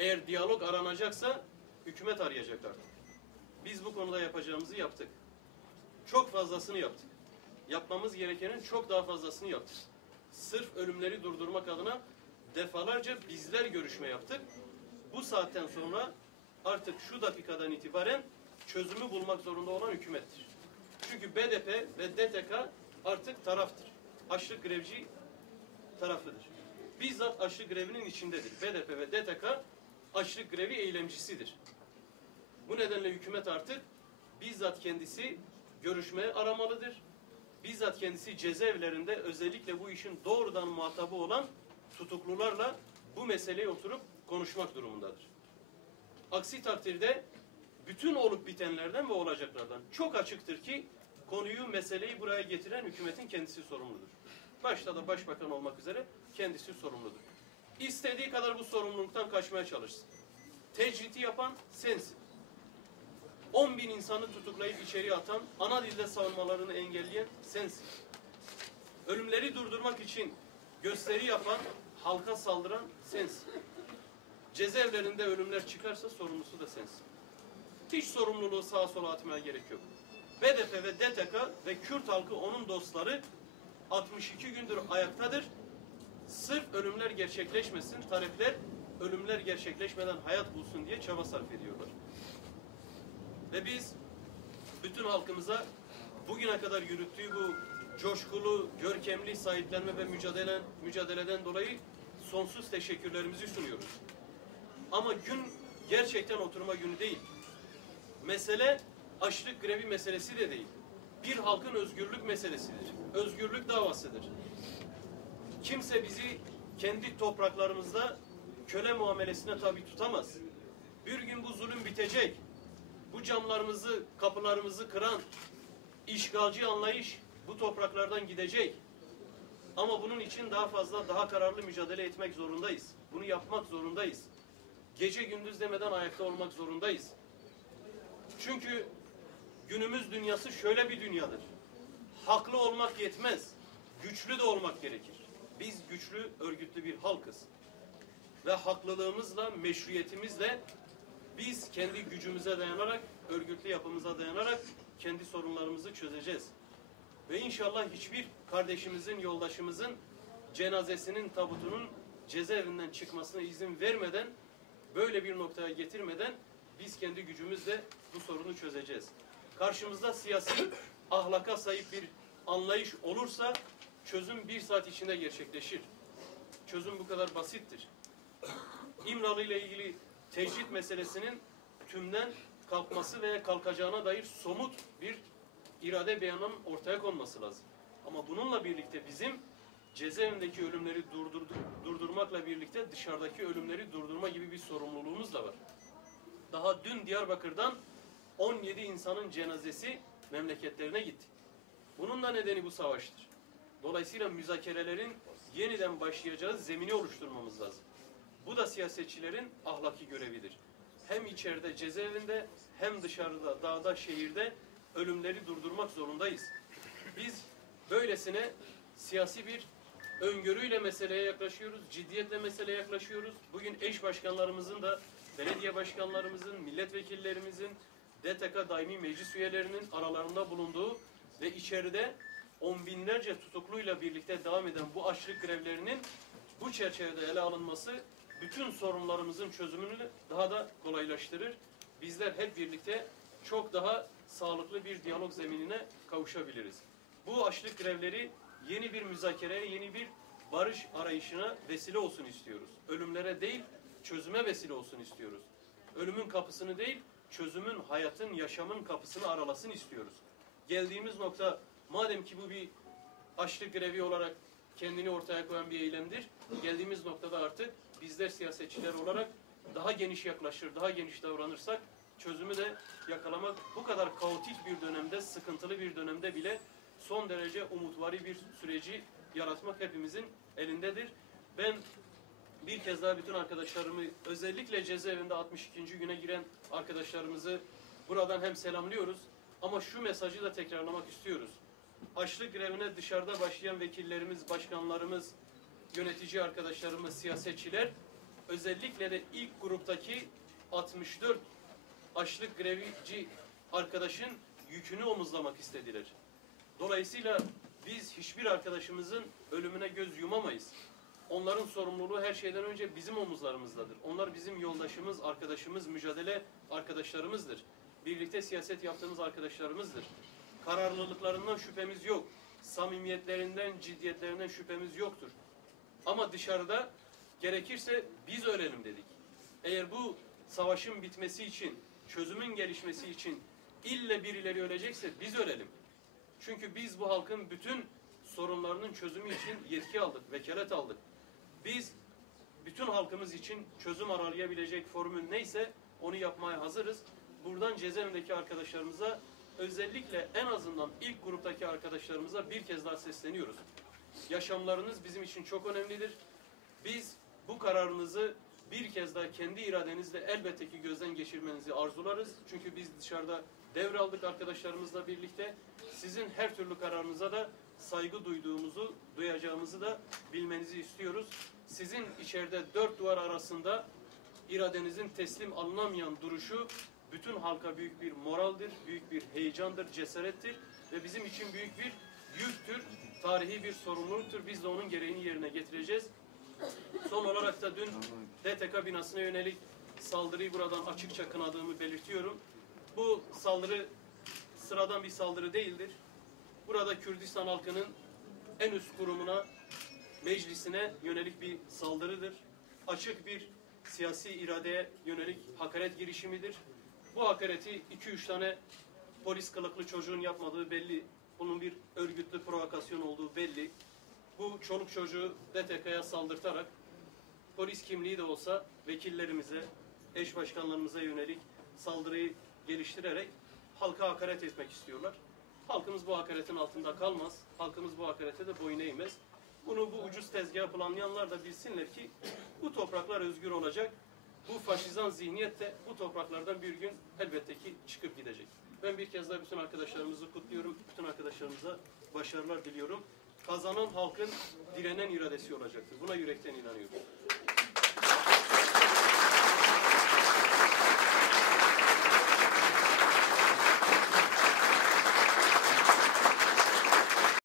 Eğer diyalog aranacaksa hükümet arayacaklar. Biz bu konuda yapacağımızı yaptık. Çok fazlasını yaptık. Yapmamız gerekenin çok daha fazlasını yaptık. Sırf ölümleri durdurmak adına defalarca bizler görüşme yaptık. Bu saatten sonra artık şu dakikadan itibaren çözümü bulmak zorunda olan hükümettir. Çünkü BDP ve DTK artık taraftır. Açlık grevci tarafıdır. Bizzat açlık grevinin içindedir. BDP ve DTK açlık grevi eylemcisidir. Bu nedenle hükümet artık bizzat kendisi görüşmeye aramalıdır. Bizzat kendisi cezaevlerinde özellikle bu işin doğrudan muhatabı olan tutuklularla bu meseleyi oturup konuşmak durumundadır. Aksi takdirde bütün olup bitenlerden ve olacaklardan çok açıktır ki konuyu, meseleyi buraya getiren hükümetin kendisi sorumludur. Başta da başbakan olmak üzere kendisi sorumludur. İstediği kadar bu sorumluluktan kaçmaya çalışsın. Tecriti yapan sensin. 10.000 insanı tutuklayıp içeriye atan, ana dilde savunmalarını engelleyen sensin. Ölümleri durdurmak için gösteri yapan, halka saldıran sensin. Cezaevlerinde ölümler çıkarsa sorumlusu da sensin. Hiç sorumluluğu sağa sola atmaya gerek yok. BDP ve DTK ve Kürt halkı onun dostları 62 gündür ayaktadır. Sırf ölümler gerçekleşmesin, talepler ölümler gerçekleşmeden hayat bulsun diye çaba sarf ediyorlar. Ve biz bütün halkımıza bugüne kadar yürüttüğü bu coşkulu, görkemli sahiplenme ve mücadeleden dolayı sonsuz teşekkürlerimizi sunuyoruz. Ama gün gerçekten oturma günü değil. Mesele açlık grevi meselesi de değil. Bir halkın özgürlük meselesidir. Özgürlük davasıdır. Kimse bizi kendi topraklarımızda köle muamelesine tabi tutamaz. Bir gün bu zulüm bitecek. Bu camlarımızı, kapılarımızı kıran işgalci anlayış bu topraklardan gidecek. Ama bunun için daha fazla, daha kararlı mücadele etmek zorundayız. Bunu yapmak zorundayız. Gece gündüz demeden ayakta olmak zorundayız. Çünkü günümüz dünyası şöyle bir dünyadır. Haklı olmak yetmez. Güçlü de olmak gerekir. Biz güçlü, örgütlü bir halkız. Ve haklılığımızla, meşruiyetimizle biz kendi gücümüze dayanarak, örgütlü yapımıza dayanarak kendi sorunlarımızı çözeceğiz. Ve inşallah hiçbir kardeşimizin, yoldaşımızın cenazesinin, tabutunun cezaevinden çıkmasına izin vermeden, böyle bir noktaya getirmeden biz kendi gücümüzle bu sorunu çözeceğiz. Karşımızda siyasi ahlaka sahip bir anlayış olursa çözüm 1 saat içinde gerçekleşir. Çözüm bu kadar basittir. İmralı ile ilgili tecrit meselesinin tümden kalkması veya kalkacağına dair somut bir irade beyanının ortaya konması lazım. Ama bununla birlikte bizim cezaevindeki ölümleri durdurmakla birlikte dışarıdaki ölümleri durdurma gibi bir sorumluluğumuz da var. Daha dün Diyarbakır'dan 17 insanın cenazesi memleketlerine gitti. Bunun da nedeni bu savaştır. Dolayısıyla müzakerelerin yeniden başlayacağı zemini oluşturmamız lazım. Bu da siyasetçilerin ahlaki görevidir. Hem içeride cezaevinde hem dışarıda, dağda, şehirde ölümleri durdurmak zorundayız. Biz böylesine siyasi bir öngörüyle meseleye yaklaşıyoruz, ciddiyetle meseleye yaklaşıyoruz. Bugün eş başkanlarımızın da, belediye başkanlarımızın, milletvekillerimizin, DTK daimi meclis üyelerinin aralarında bulunduğu ve içeride on binlerce tutukluyla birlikte devam eden bu açlık grevlerinin bu çerçevede ele alınması bütün sorunlarımızın çözümünü daha da kolaylaştırır. Bizler hep birlikte çok daha sağlıklı bir diyalog zeminine kavuşabiliriz. Bu açlık grevleri yeni bir müzakereye, yeni bir barış arayışına vesile olsun istiyoruz. Ölümlere değil, çözüme vesile olsun istiyoruz. Ölümün kapısını değil, çözümün, hayatın, yaşamın kapısını aralasın istiyoruz. Geldiğimiz nokta, madem ki bu bir açlık grevi olarak kendini ortaya koyan bir eylemdir, geldiğimiz noktada artık bizler siyasetçiler olarak daha geniş yaklaşır, daha geniş davranırsak çözümü de yakalamak bu kadar kaotik bir dönemde, sıkıntılı bir dönemde bile son derece umutvari bir süreci yaratmak hepimizin elindedir. Ben bir kez daha bütün arkadaşlarımı, özellikle cezaevinde 62. güne giren arkadaşlarımızı buradan hem selamlıyoruz ama şu mesajı da tekrarlamak istiyoruz. Açlık grevine dışarıda başlayan vekillerimiz, başkanlarımız, yönetici arkadaşlarımız, siyasetçiler özellikle de ilk gruptaki 64 açlık grevci arkadaşın yükünü omuzlamak istediler. Dolayısıyla biz hiçbir arkadaşımızın ölümüne göz yumamayız. Onların sorumluluğu her şeyden önce bizim omuzlarımızdadır. Onlar bizim yoldaşımız, arkadaşımız, mücadele arkadaşlarımızdır. Birlikte siyaset yaptığımız arkadaşlarımızdır. Kararlılıklarından şüphemiz yok. Samimiyetlerinden, ciddiyetlerinden şüphemiz yoktur. Ama dışarıda gerekirse biz ölelim dedik. Eğer bu savaşın bitmesi için, çözümün gelişmesi için ille birileri ölecekse biz ölelim. Çünkü biz bu halkın bütün sorunlarının çözümü için yetki aldık, vekalet aldık. Biz bütün halkımız için çözüm arayabilecek formül neyse onu yapmaya hazırız. Buradan cezaevindeki arkadaşlarımıza, özellikle en azından ilk gruptaki arkadaşlarımıza bir kez daha sesleniyoruz. Yaşamlarınız bizim için çok önemlidir. Biz bu kararınızı bir kez daha kendi iradenizle elbette ki gözden geçirmenizi arzularız. Çünkü biz dışarıda devraldık arkadaşlarımızla birlikte. Sizin her türlü kararınıza da saygı duyduğumuzu, duyacağımızı da bilmenizi istiyoruz. Sizin içeride dört duvar arasında iradenizin teslim alınamayan duruşu bütün halka büyük bir moraldir, büyük bir heyecandır, cesarettir ve bizim için büyük bir yüktür, tarihi bir sorumluluktur. Biz de onun gereğini yerine getireceğiz. Son olarak da dün DTK binasına yönelik saldırıyı buradan açıkça kınadığımı belirtiyorum. Bu saldırı sıradan bir saldırı değildir. Burada Kürdistan halkının en üst kurumuna, meclisine yönelik bir saldırıdır. Açık bir siyasi iradeye yönelik hakaret girişimidir. Bu hakareti 2-3 tane polis kılıklı çocuğun yapmadığı belli. Bunun bir örgütlü provokasyon olduğu belli. Bu çoluk çocuğu DTK'ya saldırtarak polis kimliği de olsa vekillerimize, eş başkanlarımıza yönelik saldırıyı geliştirerek halka hakaret etmek istiyorlar. Halkımız bu hakaretin altında kalmaz. Halkımız bu hakarete de boyun eğmez. Bunu bu ucuz tezgahı planlayanlar da bilsinler ki bu topraklar özgür olacak. Bu faşizan zihniyet de bu topraklardan bir gün elbette ki çıkıp gidecek. Ben bir kez daha bütün arkadaşlarımızı kutluyorum. Bütün arkadaşlarımıza başarılar diliyorum. Kazanan halkın direnen iradesi olacaktır. Buna yürekten inanıyorum.